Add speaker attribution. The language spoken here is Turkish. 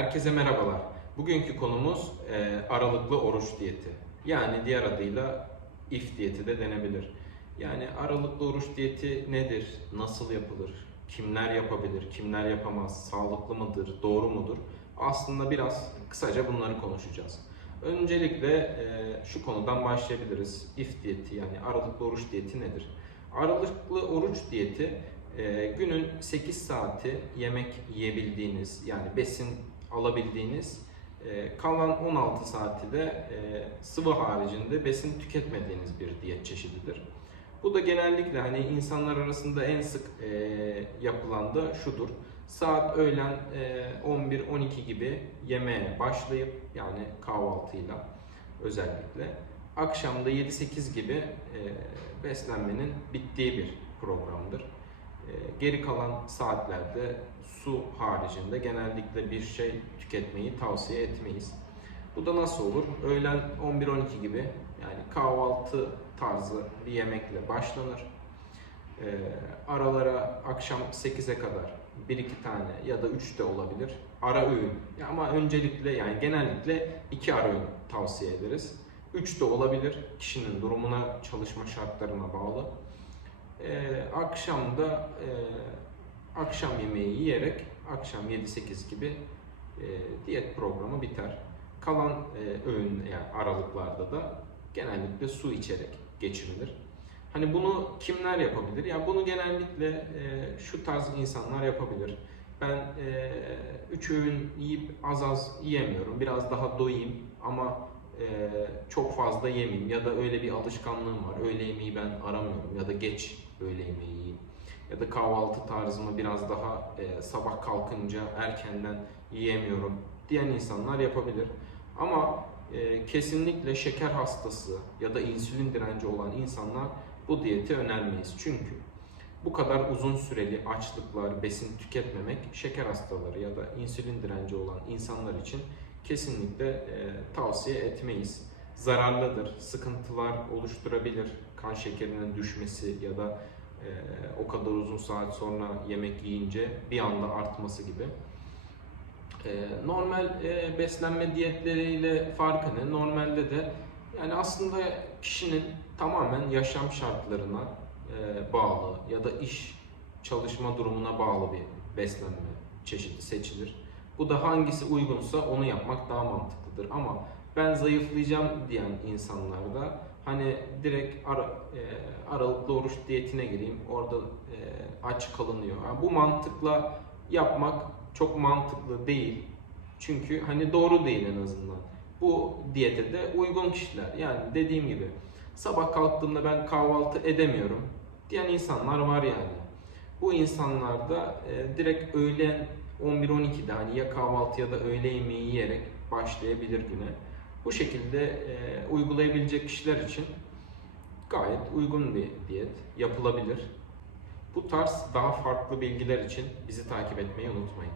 Speaker 1: Herkese merhabalar. Bugünkü konumuz e, aralıklı oruç diyeti. Yani diğer adıyla if diyeti de denebilir. Yani aralıklı oruç diyeti nedir? Nasıl yapılır? Kimler yapabilir? Kimler yapamaz? Sağlıklı mıdır? Doğru mudur? Aslında biraz kısaca bunları konuşacağız. Öncelikle e, şu konudan başlayabiliriz. If diyeti yani aralıklı oruç diyeti nedir? Aralıklı oruç diyeti e, günün 8 saati yemek yiyebildiğiniz yani besin alabildiğiniz e, kalan 16 saati de e, sıvı haricinde besin tüketmediğiniz bir diyet çeşididir. Bu da genellikle hani insanlar arasında en sık e, yapılan da şudur. Saat öğlen e, 11-12 gibi yemeğe başlayıp yani kahvaltıyla özellikle akşamda 7-8 gibi beslenmenin bittiği bir programdır. E, Geri kalan saatlerde su haricinde genellikle bir şey tüketmeyi tavsiye etmeyiz. Bu da nasıl olur? Öğlen 11-12 gibi yani kahvaltı tarzı bir yemekle başlanır. E, aralara akşam 8'e kadar 1-2 tane ya da 3 de olabilir. Ara öğün. Ama öncelikle yani genellikle 2 ara öğün tavsiye ederiz. 3 de olabilir. Kişinin durumuna, çalışma şartlarına bağlı. Ee, akşamda e, akşam yemeği yiyerek akşam 7-8 gibi e, diyet programı biter. Kalan e, öğün yani aralıklarda da genellikle su içerek geçirilir. Hani bunu kimler yapabilir? Ya bunu genellikle e, şu tarz insanlar yapabilir. Ben e, üç öğün yiyip az az yiyemiyorum. Biraz daha doyayım ama e, çok fazla yemeyeyim ya da öyle bir alışkanlığım var. Öğle yemeği ben aramıyorum ya da geç öğle yemeği yiyeyim. Ya da kahvaltı tarzımı biraz daha e, sabah kalkınca erkenden yiyemiyorum diyen insanlar yapabilir. Ama e, kesinlikle şeker hastası ya da insülin direnci olan insanlar bu diyeti önermeyiz. Çünkü bu kadar uzun süreli açlıklar, besin tüketmemek şeker hastaları ya da insülin direnci olan insanlar için kesinlikle e, tavsiye etmeyiz. Zararlıdır, sıkıntılar oluşturabilir. Kan şekerinin düşmesi ya da e, o kadar uzun saat sonra yemek yiyince bir anda artması gibi. E, normal beslenme diyetleriyle farkı ne? Normalde de yani aslında kişinin tamamen yaşam şartlarına bağlı ya da iş çalışma durumuna bağlı bir beslenme çeşidi seçilir. Bu da hangisi uygunsa onu yapmak daha mantıklıdır. Ama ben zayıflayacağım diyen insanlarda hani direkt ara, e, aralıklı oruç diyetine gireyim orada e, aç kalınıyor. Yani bu mantıkla yapmak çok mantıklı değil. Çünkü hani doğru değil en azından. Bu diyete de uygun kişiler. Yani dediğim gibi sabah kalktığımda ben kahvaltı edemiyorum diyen insanlar var yani. Bu insanlar da e, direkt öğlen 11-12'de hani ya kahvaltı ya da öğle yemeği yiyerek başlayabilir güne. Bu şekilde e, uygulayabilecek kişiler için gayet uygun bir diyet yapılabilir. Bu tarz daha farklı bilgiler için bizi takip etmeyi unutmayın.